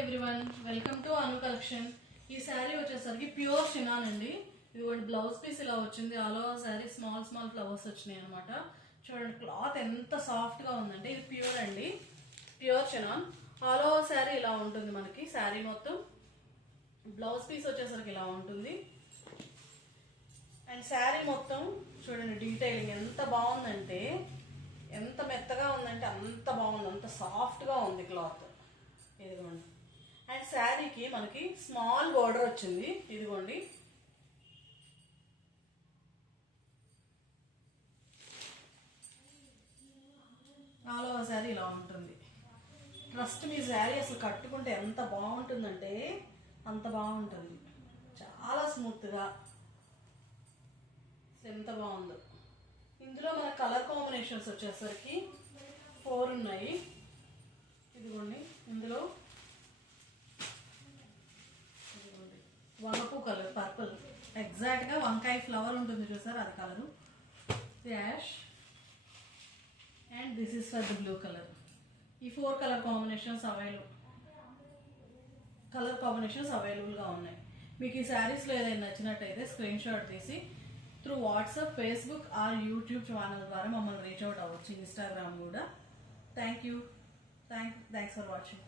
Everyone, welcome to Anu collection. ఈ శారీ వచ్చేసరికి pure షినాన్ అండి. ఇది ఒకటి బ్లౌజ్ పీస్ ఇలా వచ్చింది. All over sari small small flowers వచ్చినాయి అనమాట. చూడండి క్లాత్ ఎంత సాఫ్ట్ గా ఉందంటే ఇది ప్యూర్ అండి, ప్యూర్ షినాన్. ఆల్ ఓవర్ శారీ ఇలా ఉంటుంది మనకి. శారీ మొత్తం బ్లౌజ్ పీస్ వచ్చేసరికి ఇలా ఉంటుంది. అండ్ శారీ మొత్తం చూడండి డీటెయిలింగ్ ఎంత బాగుందంటే, ఎంత మెత్తగా ఉందంటే అంత బాగుంది, అంత సాఫ్ట్గా ఉంది క్లాత్. ఇదిగోండి. అండ్ శారీకి మనకి స్మాల్ బోర్డర్ వచ్చింది. ఇదిగోండి, ఆల్ ఓవర్ శారీ ఇలా ఉంటుంది. ట్రస్ట్ మీ, శారీ అసలు కట్టుకుంటే ఎంత బాగుంటుందంటే అంత బాగుంటుంది. చాలా స్మూత్గా ఎంత బాగుందో. ఇందులో మన కలర్ కాంబినేషన్స్ వచ్చేసరికి 4 ఉన్నాయి. ఇదిగోండి, ఇందులో ఇదిగోండి వంగపూ కలర్, పర్పుల్, ఎగ్జాక్ట్గా వంకాయ ఫ్లవర్ ఉంటుంది చూసారు, అది colour. Ash and this is for the blue colour. ఈ 4 కలర్ కాంబినేషన్స్ అవైలబుల్గా ఉన్నాయి. మీకు ఈ శారీస్లో ఏదైనా నచ్చినట్టయితే స్క్రీన్ షాట్ తీసి through WhatsApp, Facebook are YouTube channel ద్వారా మమ్మల్ని రీచ్ అవుట్ అవ్వచ్చు, ఇన్స్టాగ్రామ్ కూడా. Thank you. Thanks for watching.